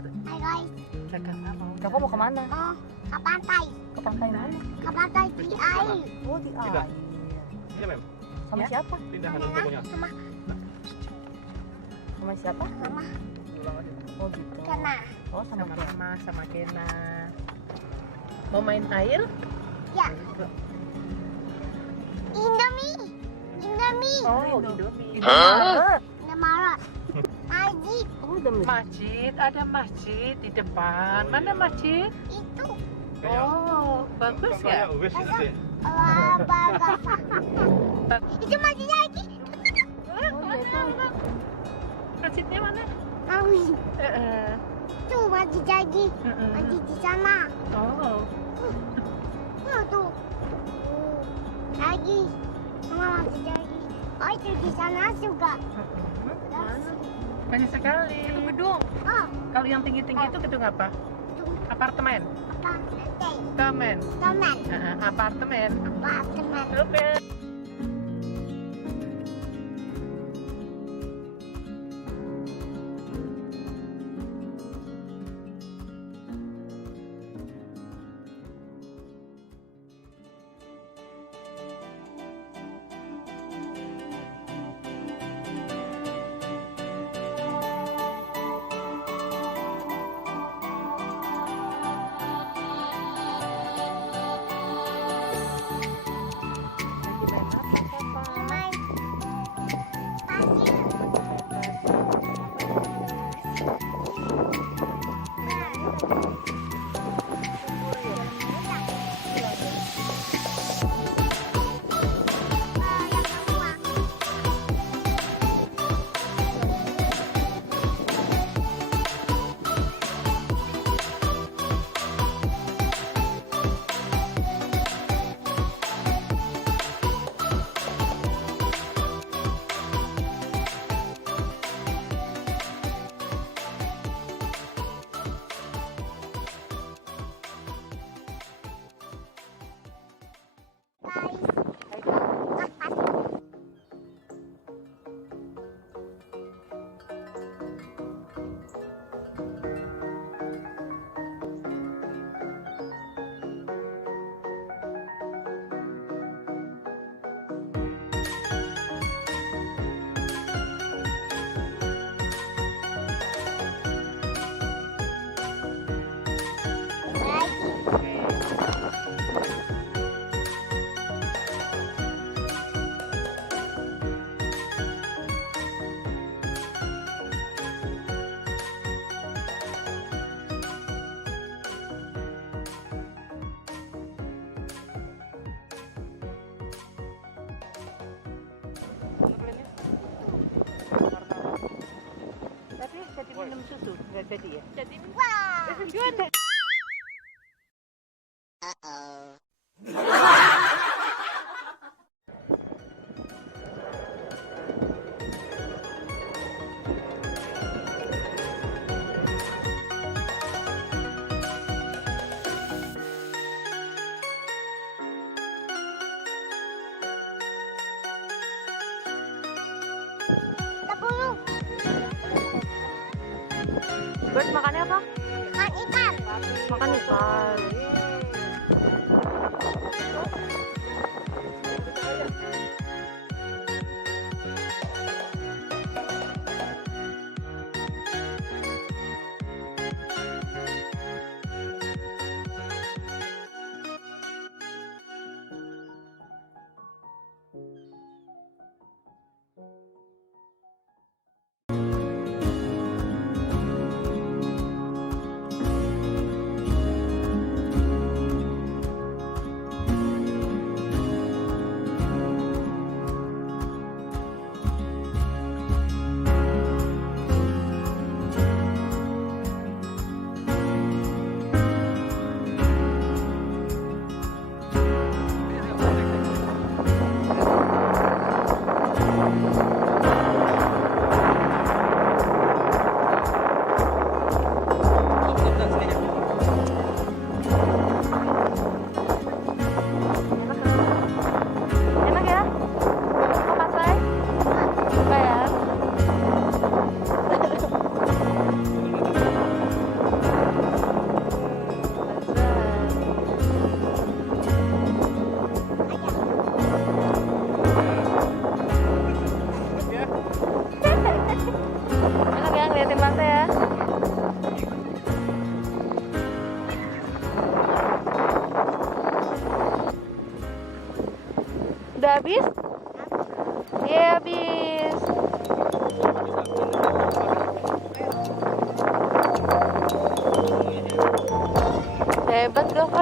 tuh? Hai guys. Jakarta mau. Gafa mau kemana? Oh, ke pantai. Ke pantai mana? Ke pantai di air. Oh di Tidak. air. Iya, Mem. Sama Ya. siapa? Pindah Mana? pokoknya. Sama siapa? Sama Ulang aja. Oh gitu. Karena. Oh sama Sama siapa? Mama, sama Kena. Mau main air? Ya. Indomie. Indomie. Oh, Indomie. Banget. Udah marah. Majid Oh udah Masjid, ada masjid di depan. Mana masjid? itu. Oh, bagus ya? Wes itu deh. Apa Gafa? Itu masih lagi. Masjidnya mana? Awi. Heeh. Tuh masih lagi. Masih di sana. Oh, Tuh. Lagi. Mama masih lagi. Oh itu di sana juga. banyak sekali. Itu gedung. Oh, Kalau yang tinggi-tinggi itu gedung apa? itu Apartemen. apa? Pantai. Temen. Teman. Apartemen. Apartemen. Oke. Main pasir. Tapi jadi minum susu, nggak jadi ya? Jadi Wah. gimana? Sepuluh. Buat makannya apa? Makan ikan. Makan ikan. Hebat Gafa.